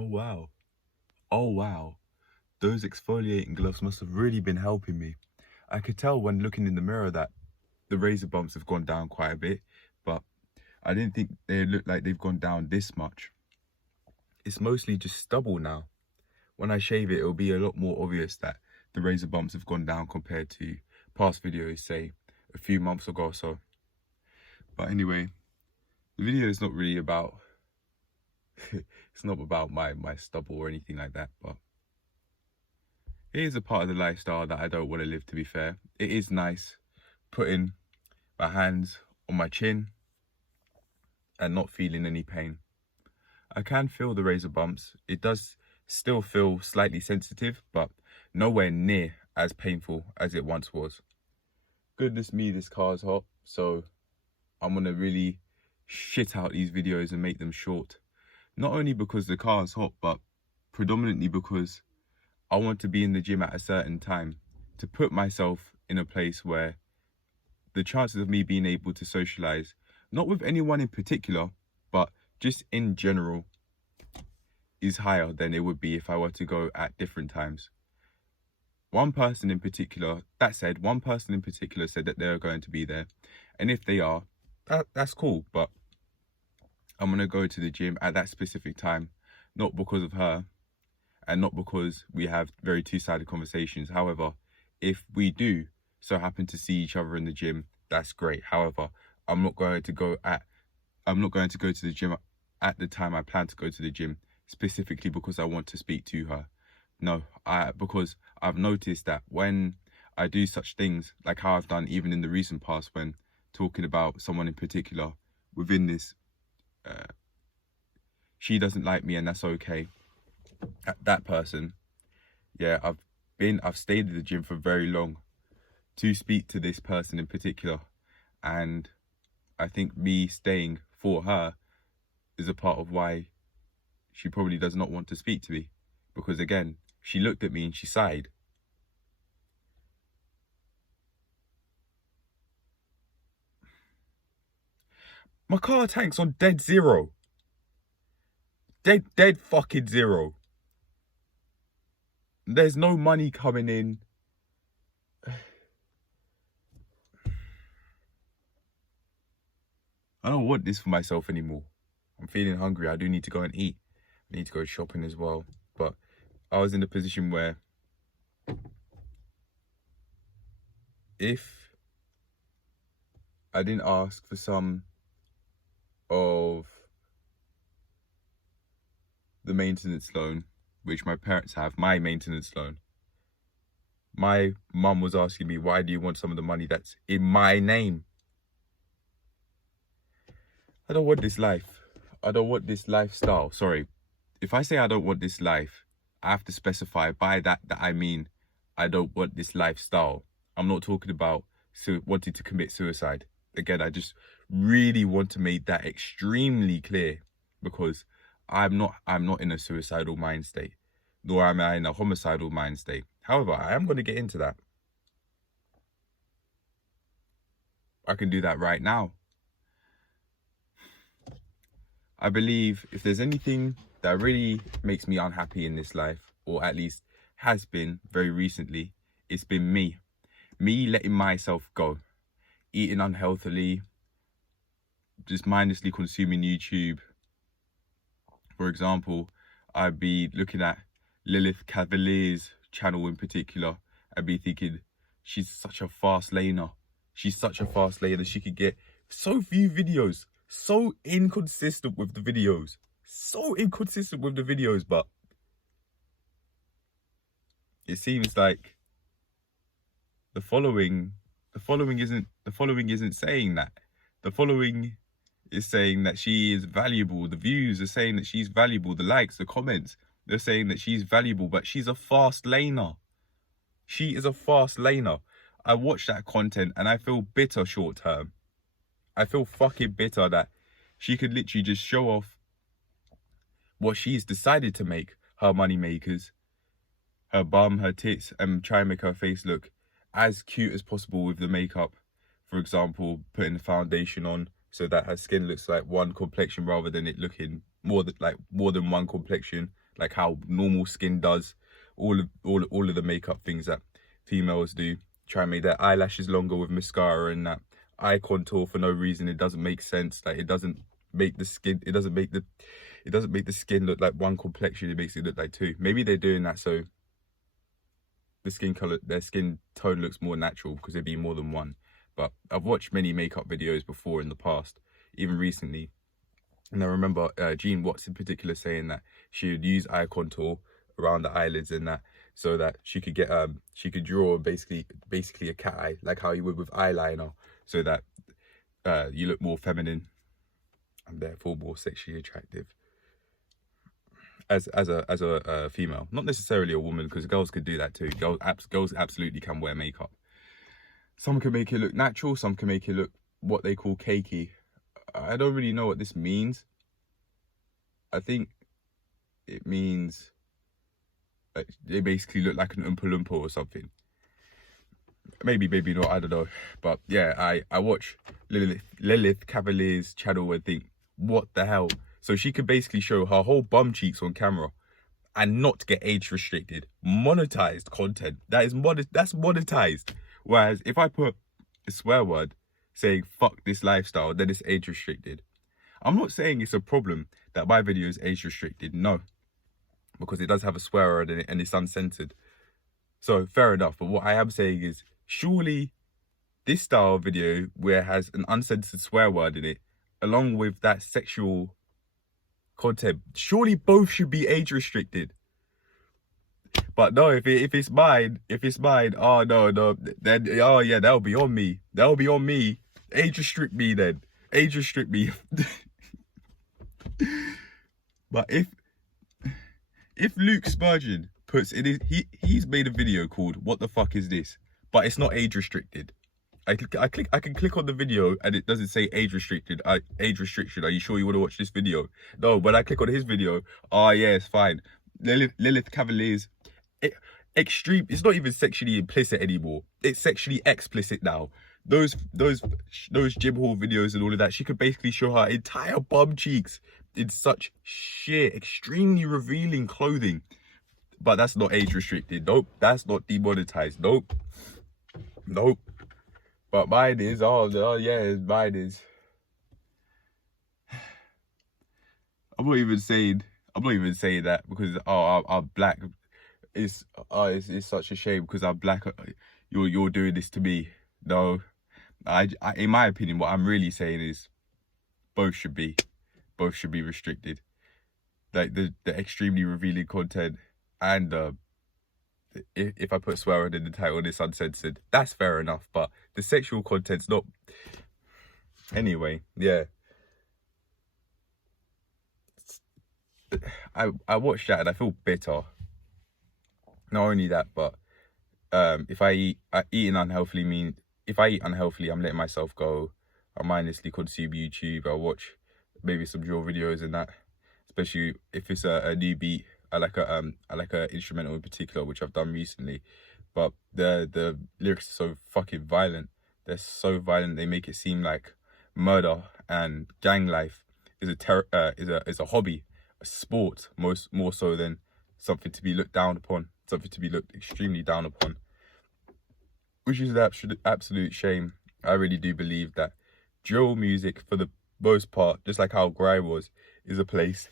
Oh wow. Oh wow. Those exfoliating gloves must have really been helping me. I could tell when looking in the mirror that the razor bumps have gone down quite a bit, but I didn't think they look like they've gone down this much. It's mostly just stubble now. When I shave it, it'll be a lot more obvious that the razor bumps have gone down compared to past videos, say a few months ago or so. But anyway, the video is not really about it's not about my stubble or anything like that, but it is a part of the lifestyle that I don't want to live, to be fair. It is nice putting my hands on my chin and not feeling any pain. I can feel the razor bumps. It does still feel slightly sensitive, but nowhere near as painful as it once was. Goodness me, this car is hot, so I'm gonna really shit out these videos and make them short. Not only because the car is hot, but predominantly because I want to be in the gym at a certain time to put myself in a place where the chances of me being able to socialize, not with anyone in particular, but just in general, is higher than it would be if I were to go at different times. One person in particular said that they're going to be there. And if they are, that's cool. But I'm going to go to the gym at that specific time, not because of her and not because we have very two-sided conversations. However, if we do so happen to see each other in the gym, that's great. However, I'm not going to go to the gym at the time I plan to go to the gym, specifically because I want to speak to her. No, because I've noticed that when I do such things, like how I've done even in the recent past when talking about someone in particular within this, she doesn't like me and that's okay. That person, yeah, I've stayed at the gym for very long to speak to this person in particular, and I think me staying for her is a part of why she probably does not want to speak to me, because again, she looked at me and she sighed. My car tank's on dead zero. Dead fucking zero. There's no money coming in. I don't want this for myself anymore. I'm feeling hungry. I do need to go and eat. I need to go shopping as well. But I was in a position where if I didn't ask for some of the maintenance loan, which my parents have, my maintenance loan, my mum was asking me, why do you want some of the money that's in my name? I don't want this life. I don't want this lifestyle. Sorry. If I say I don't want this life, I have to specify by that I mean I don't want this lifestyle. I'm not talking about wanting to commit suicide. Again, I just really want to make that extremely clear, because I'm not in a suicidal mind state, nor am I in a homicidal mind state. However, I am going to get into that. I can do that right now. I believe if there's anything that really makes me unhappy in this life, or at least has been very recently, it's been me letting myself go, eating unhealthily, just mindlessly consuming YouTube. For example, I'd be looking at Lilith Cavalier's channel in particular. I'd be thinking, she's such a fast laner. She's such a fast laner. She could get so few videos, so inconsistent with the videos, but it seems like the following isn't saying that. The following is saying that she is valuable. The views are saying that she's valuable. The likes, the comments, they're saying that she's valuable, but she's a fast laner. She is a fast laner. I watch that content and I feel bitter short term. I feel fucking bitter that she could literally just show off what she's decided to make her money makers, her bum, her tits, and try and make her face look as cute as possible with the makeup. For example, putting the foundation on so that her skin looks like one complexion rather than it looking more than one complexion, like how normal skin does. All of the makeup things that females do. Try and make their eyelashes longer with mascara and that eye contour for no reason. It doesn't make sense. Like, it doesn't make the skin. It doesn't make the skin look like one complexion. It makes it look like two. Maybe they're doing that so the skin color, their skin tone looks more natural because there'd be more than one. But I've watched many makeup videos before in the past, even recently, and I remember Jean Watts in particular saying that she would use eye contour around the eyelids and that, so that she could get she could draw basically a cat eye, like how you would with eyeliner, so that you look more feminine and therefore more sexually attractive as a female. Not necessarily a woman, because girls could do that too. Girls absolutely can wear makeup. Some can make it look natural, some can make it look what they call cakey. I don't really know what this means. I think it means they basically look like an Oompa Loompa or something. Maybe not, I don't know. But yeah, I watch Lilith Cavalier's channel and think, what the hell? So she could basically show her whole bum cheeks on camera and not get age restricted. Monetized content. That's monetized. Whereas if I put a swear word saying fuck this lifestyle, then it's age restricted. I'm not saying it's a problem that my video is age restricted, no, because it does have a swear word in it and it's uncensored. So fair enough. But what I am saying is, surely this style of video where it has an uncensored swear word in it, along with that sexual content, surely both should be age restricted. But no, if it's mine, oh no, then oh yeah, that'll be on me. Age restrict me then. Age restrict me. But if Luke Spurgeon puts in he's made a video called "What the fuck is this?" but it's not age restricted. I can click on the video and it doesn't say age restricted. Age restriction. Are you sure you want to watch this video? No, when I click on his video, oh yeah, it's fine. Lilith Cavalier's extreme. It's not even sexually implicit anymore. It's sexually explicit now. Those gym haul videos and all of that, she could basically show her entire bum cheeks in such sheer, extremely revealing clothing. But that's not age restricted. Nope. That's not demonetized. Nope. But mine is. Oh yeah, mine is. I'm not even saying that because I'm black. It's such a shame because I'm black. You're doing this to me. No, I in my opinion, what I'm really saying is both should be restricted. Like the extremely revealing content and if I put swear word in the title and it's uncensored, that's fair enough. But the sexual content's not. Anyway, yeah. I watched that and I feel bitter. Not only that, but if I eat unhealthily, if I eat unhealthily, I'm letting myself go. I mindlessly consume YouTube. I watch maybe some drill videos and that. Especially if it's a new beat. I like a instrumental in particular, which I've done recently. But the lyrics are so fucking violent. They're so violent. They make it seem like murder and gang life is a hobby, a sport, more so than something to be looked down upon, something to be looked extremely down upon, which is an absolute shame. I really do believe that drill music, for the most part, just like how grime was, is a place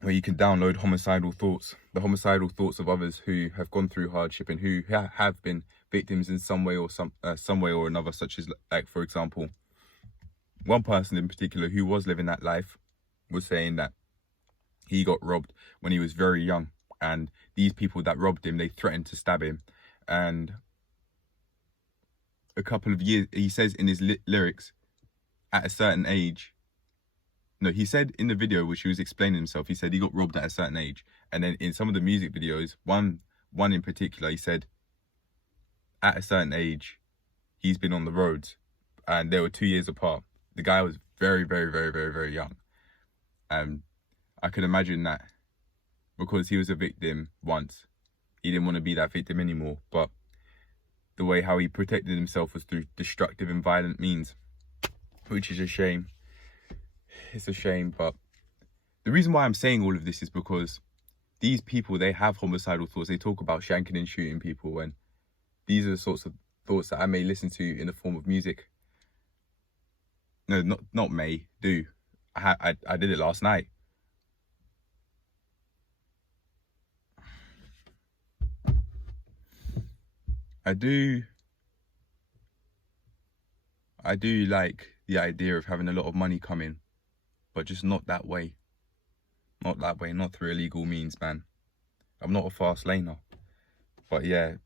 where you can download homicidal thoughts, the homicidal thoughts of others who have gone through hardship and who have been victims in some way or another, such as, like, for example, one person in particular who was living that life was saying that he got robbed when he was very young, and these people that robbed him, they threatened to stab him. And a couple of years, he says in his lyrics, at a certain age, no, he said in the video which he was explaining himself, he said he got robbed at a certain age. And then in some of the music videos, one in particular, he said at a certain age he's been on the roads, and they were 2 years apart. The guy was very, very, very, very, very young. I can imagine that because he was a victim once, he didn't want to be that victim anymore. But the way how he protected himself was through destructive and violent means, which is a shame. It's a shame, but The reason why I'm saying all of this is because these people, they have homicidal thoughts. They talk about shanking and shooting people, and these are the sorts of thoughts that I may listen to in the form of music. No, not may, do. I did it last night. I do like the idea of having a lot of money come in, but just not that way. Not that way, not through illegal means, man. I'm not a fast laner. But yeah,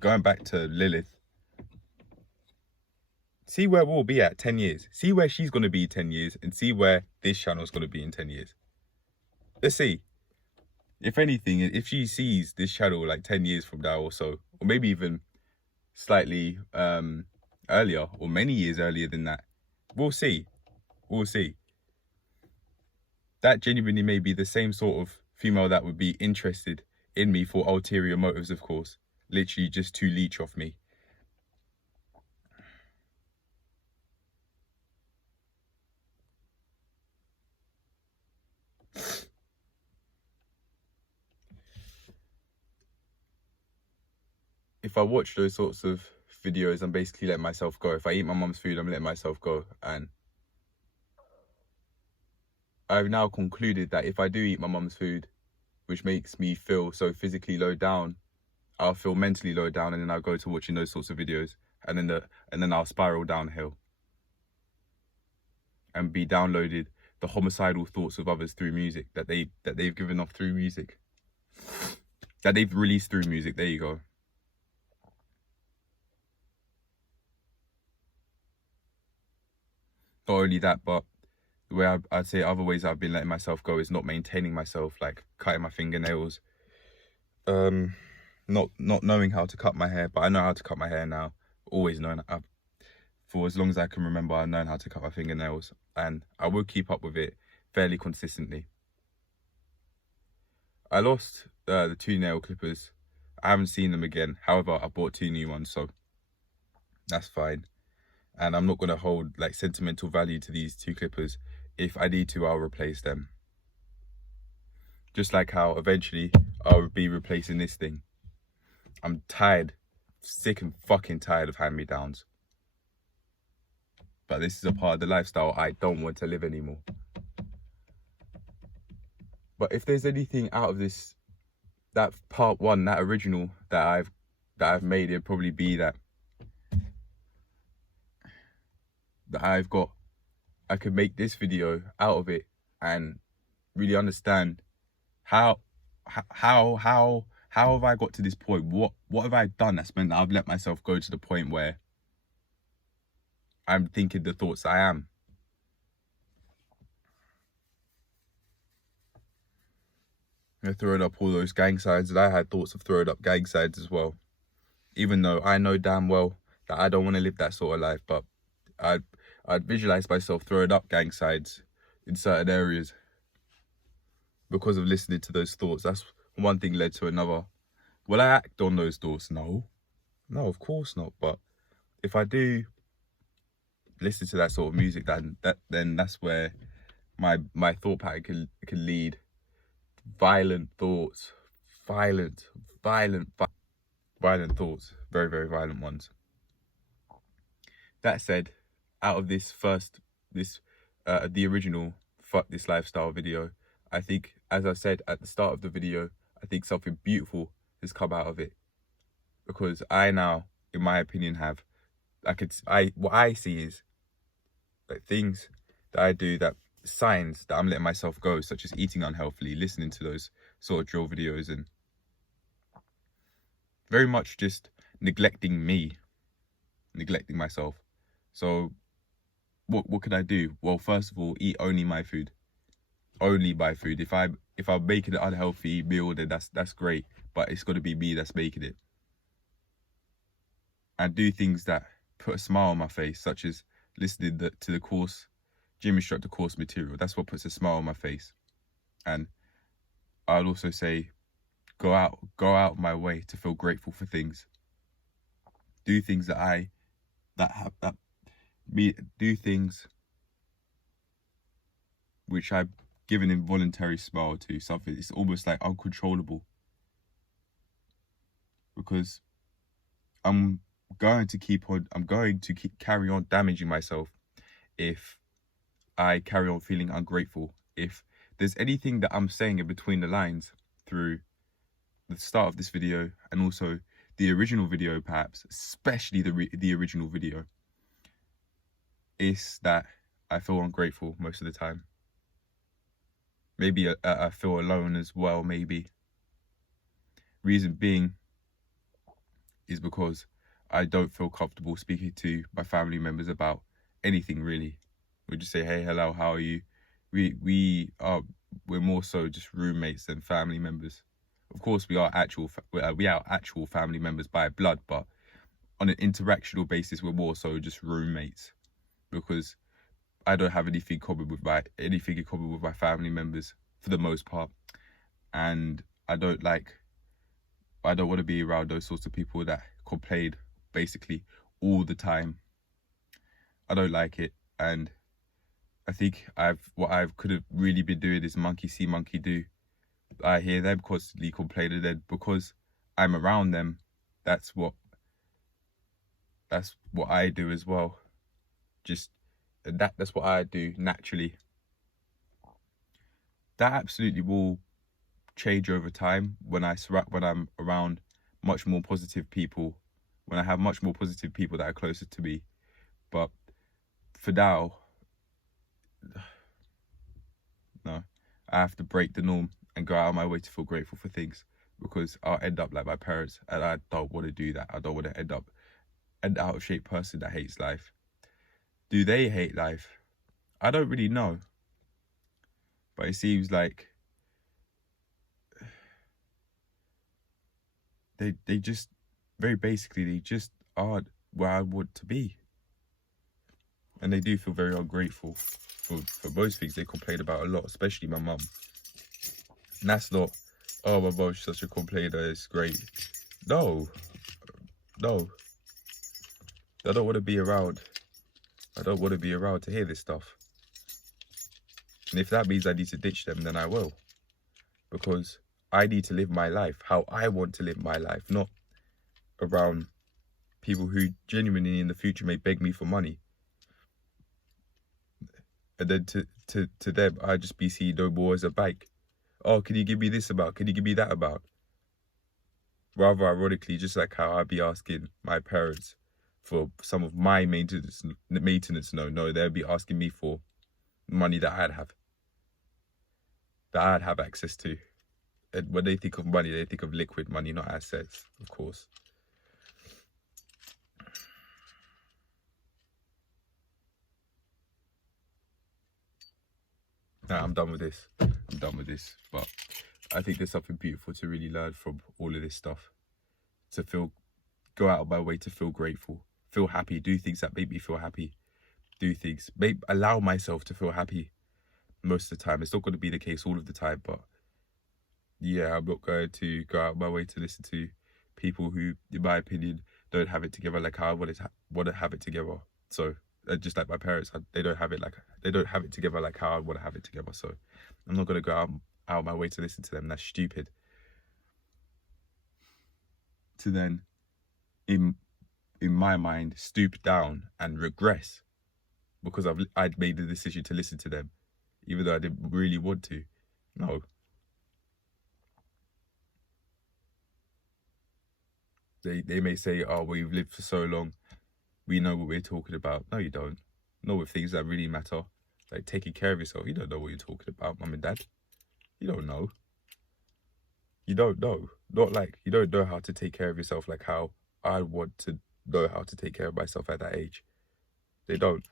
going back to Lilith, see where we'll be at 10 years. See where she's going to be 10 years and see where this channel's going to be in 10 years. Let's see. If anything, if she sees this channel like 10 years from now or so, or maybe even slightly earlier or many years earlier than that, we'll see. We'll see. That genuinely may be the same sort of female that would be interested in me for ulterior motives, of course. Literally just to leech off me. If I watch those sorts of videos, I'm basically letting myself go. If I eat my mum's food, I'm letting myself go. And I've now concluded that if I do eat my mum's food, which makes me feel so physically low down, I'll feel mentally low down, and then I'll go to watching those sorts of videos, and then I'll spiral downhill and be downloaded the homicidal thoughts of others through music that they've given off through music, that they've released through music. There you go. Not only that, but the way I'd say other ways I've been letting myself go is not maintaining myself, like cutting my fingernails, not knowing how to cut my hair, but I know how to cut my hair now. Always known. For as long as I can remember, I've known how to cut my fingernails, and I will keep up with it fairly consistently. I lost the 2 nail clippers. I haven't seen them again. However, I bought 2 new ones, so that's fine. And I'm not going to hold like sentimental value to these 2 clippers. If I need to, I'll replace them. Just like how eventually I'll be replacing this thing. I'm tired, sick and fucking tired of hand-me-downs. But this is a part of the lifestyle I don't want to live anymore. But if there's anything out of this, that part 1, that original that I've made, it'd probably be that I could make this video out of it and really understand how have I got to this point? What have I done that's meant that I've let myself go to the point where I'm thinking the thoughts I am? I throwing up all those gang signs, and I had thoughts of throwing up gang signs as well. Even though I know damn well that I don't want to live that sort of life, but I'd visualize myself throwing up gang signs in certain areas because of listening to those thoughts. That's one thing led to another. Will I act on those thoughts? No, of course not. But if I do listen to that sort of music, then that's where my thought pattern can lead. Violent thoughts, violent thoughts, very, very violent ones. That said, out of this the original Fuck This Lifestyle video, I think, as I said at the start of the video, I think something beautiful has come out of it. Because I now, in my opinion, what I see is like things that I do, that signs that I'm letting myself go, such as eating unhealthily, listening to those sort of drill videos, and very much just neglecting myself. So what can I do? Well, first of all, eat only my food. Only my food. If I'm making an unhealthy meal, then that's great, but it's got to be me that's making it. And do things that put a smile on my face, such as listening to the course, gym instructor course material. That's what puts a smile on my face. And I'd also say, go out of my way to feel grateful for things. Do things do things which I give an involuntary smile to something. It's almost like uncontrollable, because I'm going to keep carry on damaging myself if I carry on feeling ungrateful. If there's anything that I'm saying in between the lines through the start of this video and also the original video, perhaps, especially the original video, is that I feel ungrateful most of the time. Maybe I feel alone as well, maybe. Reason being is because I don't feel comfortable speaking to my family members about anything, really. We just say, hey, hello, how are you? We're more so just roommates than family members. Of course, we are actual family members by blood, but on an interactional basis, we're more so just roommates, because I don't have anything in common with my family members for the most part, and I don't want to be around those sorts of people that complain basically all the time. I don't like it, and I think what I could have really been doing is monkey see, monkey do. I hear them constantly complain, and then because I'm around them, that's what I do as well. That's what I do naturally. That absolutely will change over time when I'm around much more positive people, when I have much more positive people that are closer to me. But for now, no, I have to break the norm and go out of my way to feel grateful for things, because I'll end up like my parents, and I don't want to do that. I don't want to end up an out of shape person that hates life. Do they hate life? I don't really know, but it seems like they just, very basically, they just aren't where I want to be. And they do feel very ungrateful for most things they complain about a lot, especially my mum. And that's not, oh, my mum's such a complainer, it's great. No. I don't want to be around. I don't want to be around to hear this stuff. And if that means I need to ditch them, then I will. Because I need to live my life how I want to live my life, not around people who genuinely in the future may beg me for money. And then to them, I just be seen no more as a bike. Oh, can you give me this about? Can you give me that about? Rather ironically, just like how I'd be asking my parents for some of my maintenance. No, they'd be asking me for money that I'd have access to. And when they think of money, they think of liquid money, not assets, of course. Nah, I'm done with this. But I think there's something beautiful to really learn from all of this stuff. Go out of my way to feel grateful, feel happy, do things that make me feel happy. Allow myself to feel happy most of the time. It's not going to be the case all of the time, but yeah, I'm not going to go out of my way to listen to people who, in my opinion, don't have it together like how I want to have it together. So just like my parents, they don't have it together like how I want to have it together. So I'm not going to go out of my way to listen to them. That's stupid. To then, in my mind, stoop down and regress because I'd made the decision to listen to them, even though I didn't really want to. No. They may say, oh, we've lived for so long, we know what we're talking about. No, you don't. No, with things that really matter, like taking care of yourself, you don't know what you're talking about, mum and dad. You don't know. You don't know. Not like you don't know how to take care of yourself like how I want to know how to take care of myself at that age. They don't.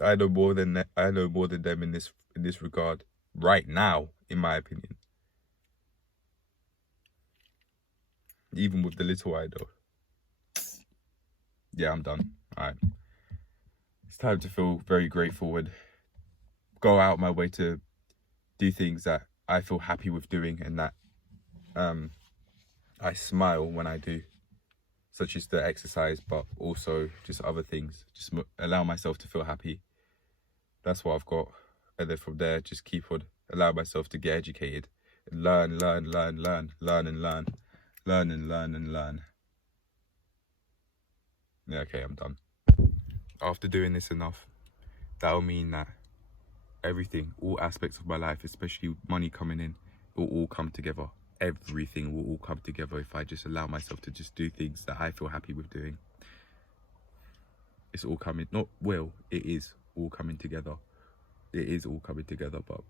I know more than them in this regard right now, in my opinion. Even with the little I know. Yeah, I'm done. All right. It's time to feel very grateful and go out my way to do things that I feel happy with doing and that I smile when I do, such as the exercise, but also just other things. Just allow myself to feel happy. That's what I've got. And then from there, just keep on, allow myself to get educated. Learn, learn, learn, learn, learn and learn. Learn and learn and learn. Yeah, okay, I'm done. After doing this enough, that'll mean that everything, all aspects of my life, especially money coming in, will all come together. Everything will all come together if I just allow myself to just do things that I feel happy with doing. It's all coming, not will, it is all coming together. It is all coming together, but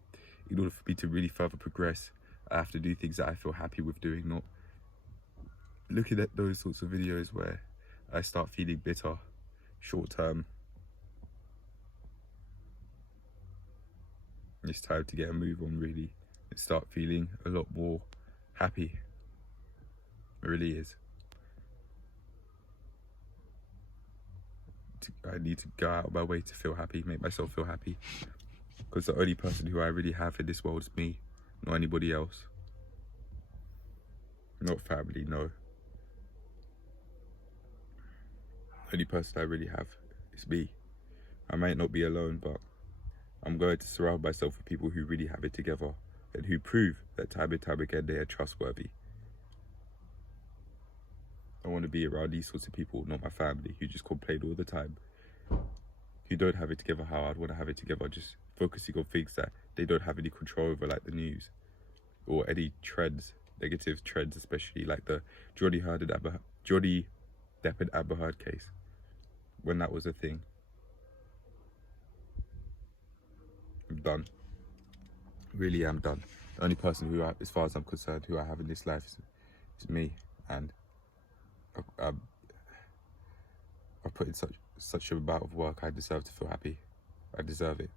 in order for me to really further progress, I have to do things that I feel happy with doing, not looking at those sorts of videos where I start feeling bitter, short term. It's time to get a move on, really, and start feeling a lot more happy. It really is. I need to go out of my way to feel happy, make myself feel happy, because the only person who I really have in this world is me, not anybody else. Not family, no. The only person I really have is me. I might not be alone, but I'm going to surround myself with people who really have it together and who prove that time and time again they are trustworthy. I want to be around these sorts of people, not my family, who just complain all the time, who don't have it together how I'd want to have it together, just focusing on things that they don't have any control over, like the news or any trends, negative trends, especially like the Johnny Depp and Amber Heard case, when that was a thing. I'm done. Really am done. The only person who, as far as I'm concerned, who I have in this life is me, and I've put in such a amount of work. I deserve to feel happy. I deserve it.